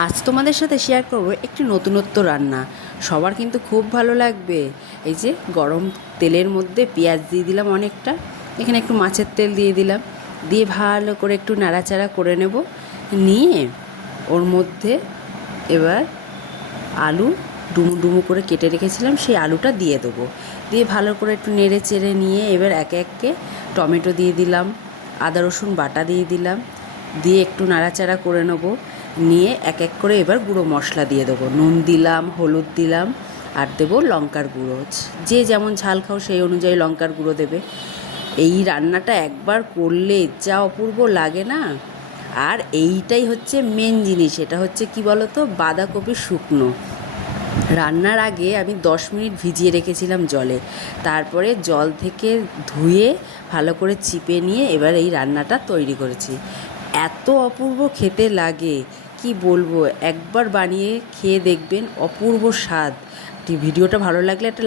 আজ তোমাদের সাথে শেয়ার করব একটি নতুনত্ব রান্না। সবার কিন্তু খুব ভালো লাগবে। এই যে গরম তেলের মধ্যে পেঁয়াজ দিয়ে দিলাম অনেকটা, এখানে একটু মাছের তেল দিয়ে দিলাম, দিয়ে ভালো করে একটু নাড়াচাড়া করে নেব। নিয়ে ওর মধ্যে এবার আলু ডুমু ডুমু করে কেটে রেখেছিলাম, সেই আলুটা দিয়ে দেবো। দিয়ে ভালো করে একটু নেড়ে চেড়ে নিয়ে এবার একে একে টমেটো দিয়ে দিলাম, আদা রসুন বাটা দিয়ে দিলাম, দিয়ে একটু নাড়াচাড়া করে নেবো। নিয়ে এক এক করে এবার গুঁড়ো মশলা দিয়ে দেবো। নুন দিলাম, হলুদ দিলাম, আর দেবো লঙ্কার গুঁড়ো। যে যেমন ঝাল খাও সেই অনুযায়ী লঙ্কার গুঁড়ো দেবে। এই রান্নাটা একবার করলে যা অপূর্ব লাগে না। আর এইটাই হচ্ছে মেন জিনিস, এটা হচ্ছে কি বলো তো, বাঁধাকপি শুকনো। রান্নার আগে আমি 10 মিনিট ভিজিয়ে রেখেছিলাম জলে, তারপরে জল থেকে ধুয়ে ভালো করে চিপে নিয়ে এবার এই রান্নাটা তৈরি করেছি। এত অপূর্ব খেতে লাগে কি বলবো, একবার বানিয়ে খেয়ে দেখবেন, অপূর্ব স্বাদ। ভিডিওটা ভালো লাগলে একটা